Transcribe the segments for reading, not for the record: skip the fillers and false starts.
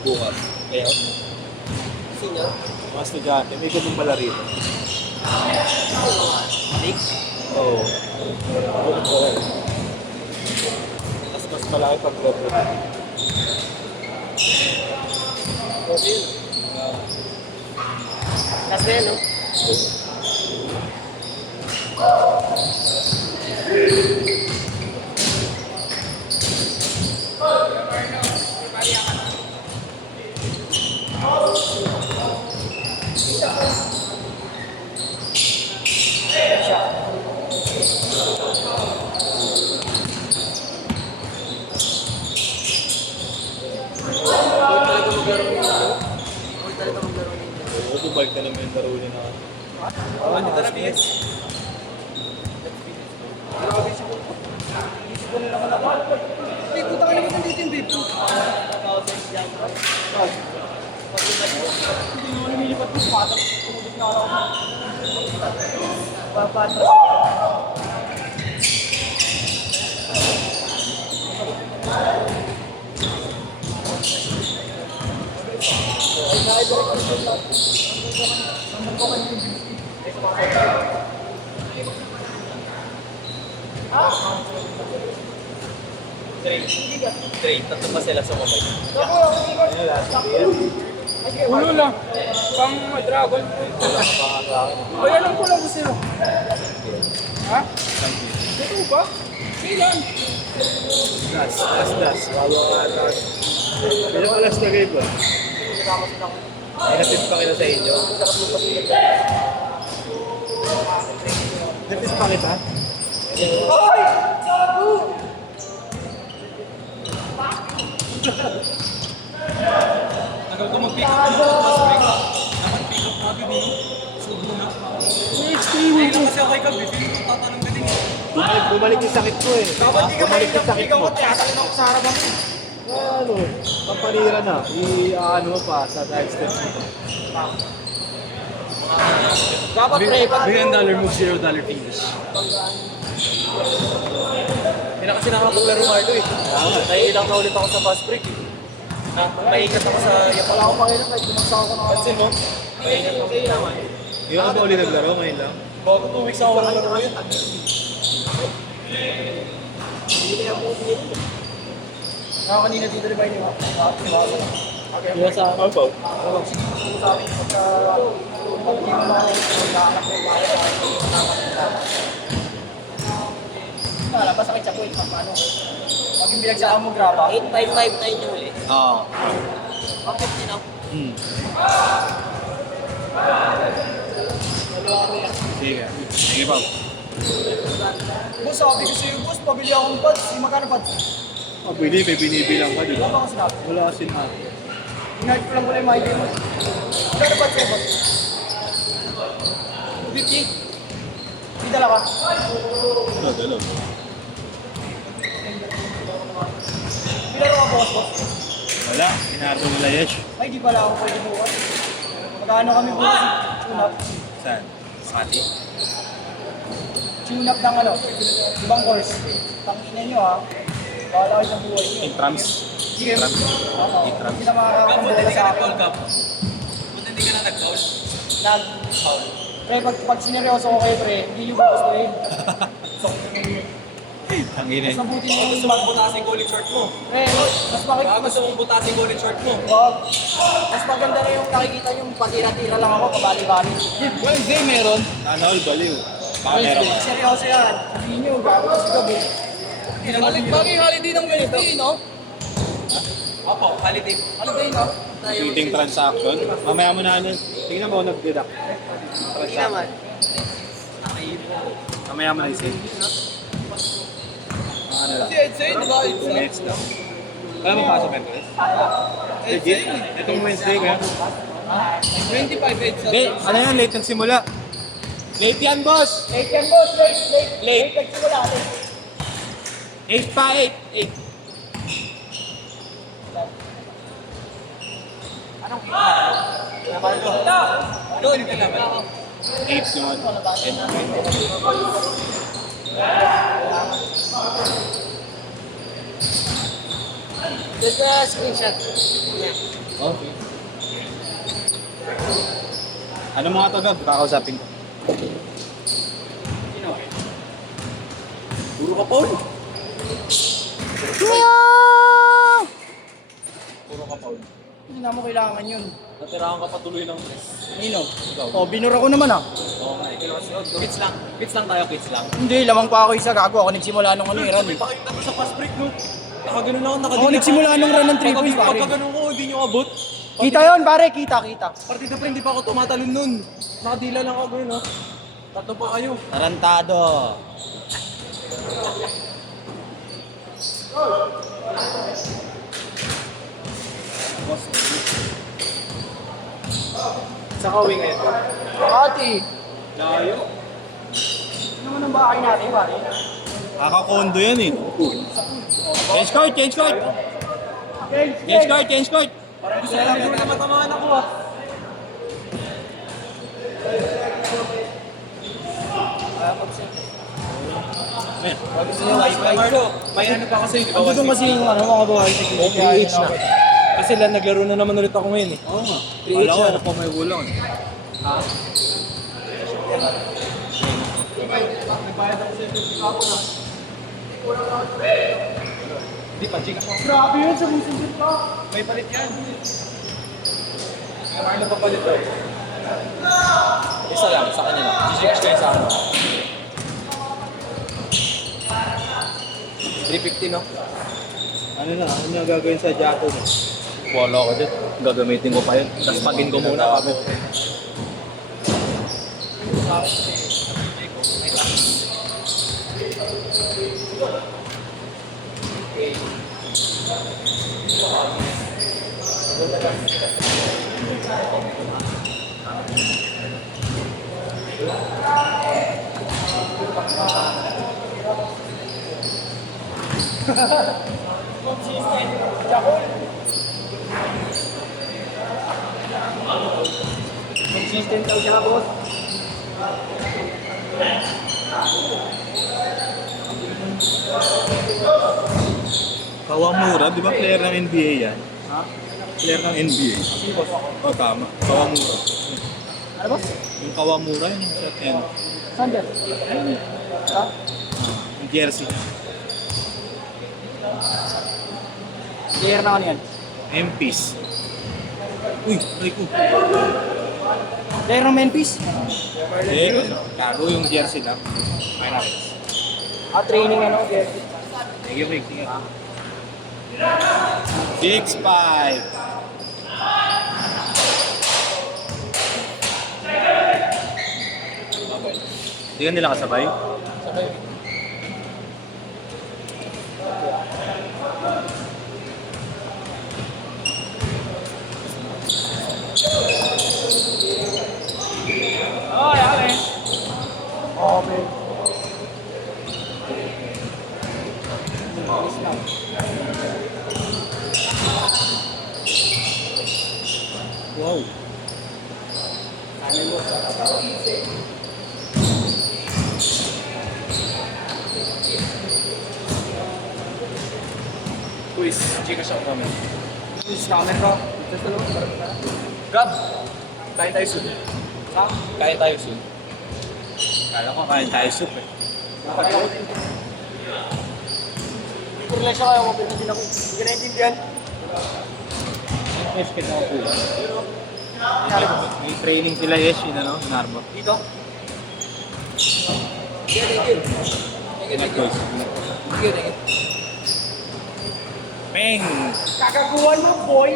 Bukas. Kaya? Sino? Mga estudyante, may ganun pala rito. Alex? Oo. Mas malaki pag graduate. Last na yan, no? Oo, bumalik na naman yung laro niya na. Ano, that's PS? Hindi, puta ka naman nandito yung babe. Hindi naman lumilipat ko sa mata. Tumubig na ako. Papatras. Train, tatlo pa sila sa mobile. Ulo lang. Pang dragon. Ay, alam ko lang gusto mo. Ha? Ito ba? Kailan? Das. Bilang alas na game ba? Nagatid pa kita sa inyo. Nagatid pa kita? Ay! Sago! Tagal ko mag-pick up ng fast break. Nakag-pick up mga gabi. Subo na. Ngayon lang kasi ako kay Gabi. Feeling ko tatanong ka din. Bumalik yung sakit ko eh. Dapat di ka Bumalik yung mainam. sakit Ikaw mo. at yasakit ako sa harapan. Ano? Pampanira na. I-ano mo pa sa side steps mo. Dapat pre, $1 move, $0 finish. Hindi na kasi nakakapaglaro nga ito eh. Naiilang na ulit ako sa fast break eh. Maiigat ako sa Yapan. wala akong pangilan kahit bumagsak ako ng Pansin mo? Maiigat ako. Yung ka ba ulit naglaro ngayon lang? Bago 2 weeks ako walang laro yun. Ako kanina dito rin ba yun? Yung sa akin po. Sabi ko pagka hindi mo magkakanak mo ba? Pasakit sa point. Paano? Pag yung binagsakan mo graba. 8559 yung uli. Oo. 150 na. Sige. Sige po. Boss, sabi ko sa'yo, boss, pabili akong pads. Magkano pads? Oh, pwede, may binibilang ka, di Ano ba? ba kasi sinabi? Wala kasi na. Ingat ko lang pala yung mic mo. Magkano pads sa'yo, boss? 250? Hindi dalawa. Dalo. Bilaro ka, boss. Wala. Inato nila Yesh. Ay, di pala ako pwede bukas. Magkano kami bukas? Tune-up. Saan? Sati? Tune-up ng ano? Ibang course. Tangina nyo ha. Bahala kayo sa buhay nyo. Intrams. Sige. Oo. Intrams. Hindi na Gab, makakakumbuka buti hindi sa ka akin. nag-foul, Gab. Buti hindi ka na nag-foul. Nag-foul. Pre, pag sineryoso ko kayo, pre, hindi nyo gugustuhin. Ang ina. Mas mabuti nyo Gusto yung mong butasin goal in short mo. Pre, mas Baka gusto mong butasin goal in short mo. Wag. Mas maganda na yung nakikita yung patira-tira lang ako, kabali-bali. Wednesday meron. Ano, baliw. Baka meron ka. Seryoso yan. Sabihin nyo, gagawin si Gabo. Bagay holiday ng Wednesday, no? Opo, holiday. Holiday, no? Meeting transaction. Mamaya mo na ano. Tingnan mo, nag-deduct. Hindi naman. Mamaya mo na isip. Ano lang? Kasi I'd say, di ba? It's 2 minutes lang. Wala mo pasok, Merkulis? Legit? Itong Wednesday ka? 25, it's Hindi, ano yan? Late nagsimula. Late yan, boss! Late yan, boss. Late. Late. Nagsimula natin. 8 pa, 8. 8. Doon ka naman. 8 yun. 10. There's a screenshot. Okay. Ano mga to, Gab? Kakausapin ko. Puro ka, Paul. Puro ka, Paul. Hindi na mo kailangan yun. Natirahan ka patuloy ng stress. Nino? Ikaw. Oh, binura ko naman ah. Oo nga, ikaw kasi. Quits lang. Quits lang tayo, quits lang. Hindi, lamang pa ako isa gago. Ako nagsimula nung ano, run eh. Pakita ko sa fast break, no? Nakaganon ako, Ako nagsimula nung run ng 3 points, pare. Pagkaganon ko, hindi nyo abot. Kita yun, pare. Kita. Partida pa, hindi pa ako tumatalon nun. Nakadila lang ako gano'n, no? Tatlo pa kayo. Tarantado. Sa kawi ngayon. Ate, Layo. ano naman ang bahay natin, pare? Kakakondo yan eh. Change court, change court. Change court, change court. Parang gusto ko lang na matamaan ako, ah. Gusto nyo, Marlo, may ano pa kasi, di ba? Ando doon kasi yung ano, mga bahay sa 3H na. Kasi naglaro na naman ulit ako ngayon, eh. Oo nga. 3H Wala ko, na. ano pa may ulang. Ha? Hindi pa, chika pa. Grabe yun, sumisindit ka. May palit yan. Marlo pa palit to. Isa lang, sa kanya lang. G6 kayo sa ano. 350, no? Ano na, ano na gagawin sa Jaco mo? Wala ko dyan. Gagamitin ko pa yun. Tapos pagin ko muna bago. Consistent daw siya, boss. Kawamura, di ba player ng NBA yan? Ha? Player ng NBA. Oh, tama. Kawamura. Ano, boss? Yung Kawamura, yung shot yan. Saan dyan? Ha? Yung jersey. Player na ano yan? MPs. Uy, ay ko. Player ng Memphis? Eh, kago yung jersey lang. May nakit. Ah, training ano, jersey. Sige, Rick. Sige. 6-5. Hindi ka nila kasabay? Sabay. Oh, yari. Okay. Wow. Quiz, chika shop namin. Scammer ko. Gab, kain tayo soon. Ha? Kain tayo soon. Kala ko kain tayo soup eh. Kurla siya kaya mapil na din ako. Hindi ka naintindihan. Yes, kita ko po. May training sila Yesh, yun ano, Narbo. Dito? Ingat boys. Peng! Kagaguhan mo, boy!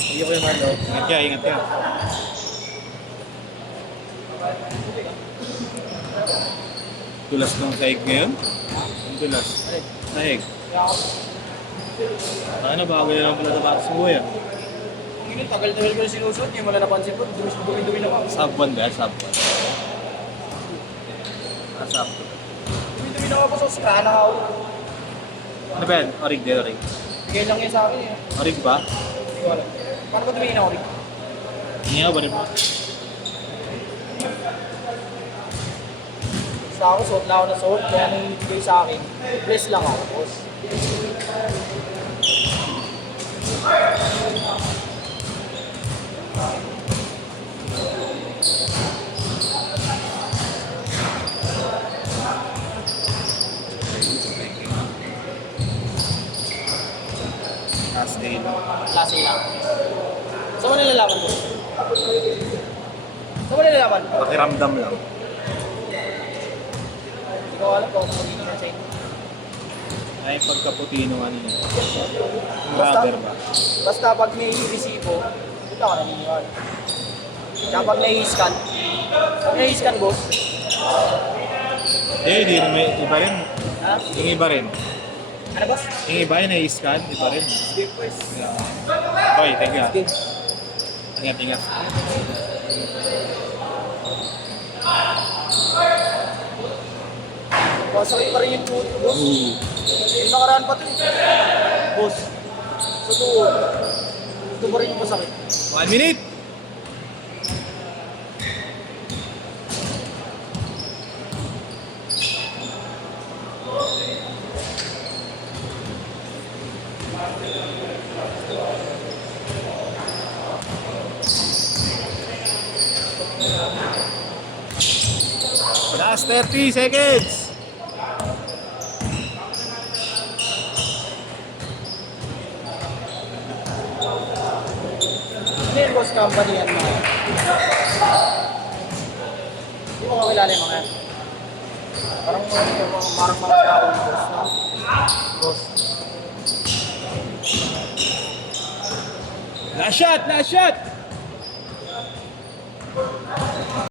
Hindi ko yung Marlo. Ingat ka, ingat ka. Tulas ng sahig ngayon? Ang tulas. Sahig. Ano, bago na lang pala tapatas mo yan. Kung yun, tagal-tagal ko na sinusuot, hindi mo na napansin ko. Dumi-dumi naman. Sub 1 ba? Sub 1. Sub 2. Dumi-dumi naman ako sa sirahan na ako. Ano ba yan? Orig din, orig. Bigay lang yan sa akin eh. Orig ba? Hindi ko alam. Paano ko tumingin ako rin? Hindi nga ba rin mo? Basta ako, suot lang ako na suot. Kaya nung bigay sa akin, bless lang ako, boss. Last day lang. Klase lang. Saan mo nilalaman mo? Saan mo nilalaman? Pakiramdam lang. Hindi ko alam kung ano magiging na sa'yo. Ay, pagkaputino ano yun. Basta- Rubber ba? Basta pag may resibo, hindi ako naniniwala. Tsaka pag nai-scan, boss. Hindi naman. Iba rin. Ha? Yung iba rin. Ano boss? Yung iba yun na-scan, iba rin. Sige, boss. Hoy, teka. Sige. Ingat, ingat. Masakit pa rin yung tuhod ko, boss. Yung nakaraan pa ito eh. Boss. Sa tuhod. Ito pa rin yung masakit. 1 minute! Last 30 seconds! Ano yung boss company yan mga? Hindi mo kakilala yung mga yan. Parang mga tao yung boss, no? Boss. Last shot! Last shot!